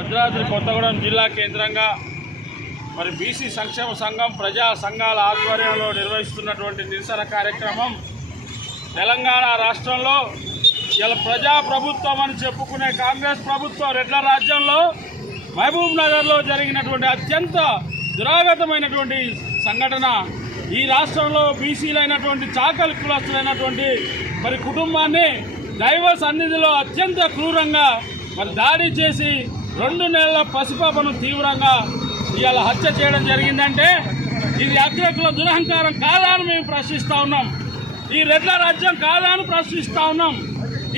భద్రాద్రి కొత్తగూడెం జిల్లా కేంద్రంగా మరి బీసీ సంక్షేమ సంఘం ప్రజా సంఘాల ఆధ్వర్యంలో నిర్వహిస్తున్నటువంటి నిరసన కార్యక్రమం తెలంగాణ రాష్ట్రంలో ఇలా ప్రజా ప్రభుత్వం అని చెప్పుకునే కాంగ్రెస్ ప్రభుత్వం రెడ్ల రాజ్యంలో మహబూబ్ నగర్లో జరిగినటువంటి అత్యంత దురాగతమైనటువంటి సంఘటన. ఈ రాష్ట్రంలో బీసీలైనటువంటి చాకలి కులస్తులైనటువంటి మరి కుటుంబాన్ని దైవ సన్నిధిలో అత్యంత క్రూరంగా మరి దాడి చేసి 2 నెలల పసిపాపను తీవ్రంగా ఇవాళ హత్య చేయడం జరిగిందంటే ఇది అగ్రకుల దురహంకారం కాదా అని మేము ప్రశ్నిస్తూ ఉన్నాం. ఈ రెడ్ల రాజ్యం కాదా అని ప్రశ్నిస్తూ ఉన్నాం.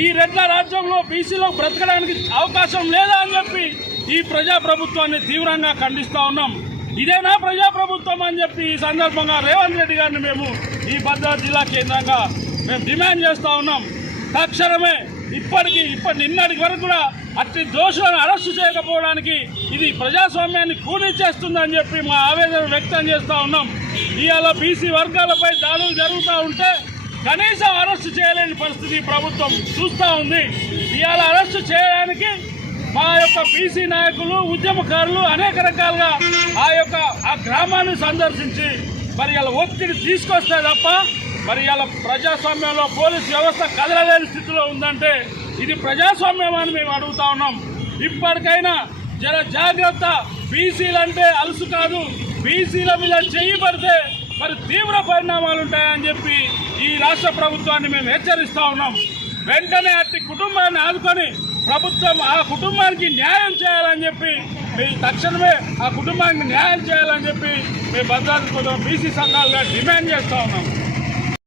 ఈ రెడ్ల రాజ్యంలో బీసీలో బ్రతకడానికి అవకాశం లేదా అని చెప్పి ఈ ప్రజాప్రభుత్వాన్ని తీవ్రంగా ఖండిస్తూ ఉన్నాం. ఇదేనా ప్రజాప్రభుత్వం అని చెప్పి ఈ సందర్భంగా రేవంత్ రెడ్డి గారిని మేము ఈ భద్రాద్రి జిల్లా కేంద్రంగా మేము డిమాండ్ చేస్తూ ఉన్నాం. తక్షణమే నిన్నటి వరకు కూడా అట్టి దోషులను అరెస్టు చేయకపోవడానికి ఇది ప్రజాస్వామ్యాన్ని కూలీ చేస్తుందని చెప్పి మా ఆవేదన వ్యక్తం చేస్తూ ఉన్నాం. ఇవాళ బీసీ వర్గాలపై దాడులు జరుగుతూ ఉంటే కనీసం అరెస్టు చేయలేని పరిస్థితి ప్రభుత్వం చూస్తూ ఉంది. ఇవాళ అరెస్టు చేయడానికి మా యొక్క బీసీ నాయకులు ఉద్యమకారులు అనేక రకాలుగా ఆ గ్రామాన్ని సందర్శించి మరి ఇలా ఒత్తిడి తీసుకొస్తే తప్ప మరి ఇలా ప్రజాస్వామ్యంలో పోలీస్ వ్యవస్థ కదలలేని స్థితిలో ఉందంటే ఇది ప్రజాస్వామ్యం అని మేము అడుగుతా ఉన్నాం. ఇప్పటికైనా జర జాగ్రత్త. బీసీలంటే అలుసు కాదు. బీసీల మీద చెయ్యి పడితే మరి తీవ్ర పరిణామాలు ఉంటాయని చెప్పి ఈ రాష్ట్ర ప్రభుత్వాన్ని మేము హెచ్చరిస్తూ ఉన్నాం. వెంటనే అట్టి కుటుంబాన్ని ఆదుకొని ప్రభుత్వం ఆ కుటుంబానికి న్యాయం చేయాలని చెప్పి మేము తక్షణమే ఆ కుటుంబానికి న్యాయం చేయాలని చెప్పి మేము భద్రాద్రి కొత్తగూడెం బీసీ సంఘాలుగా డిమాండ్ చేస్తూ ఉన్నాం.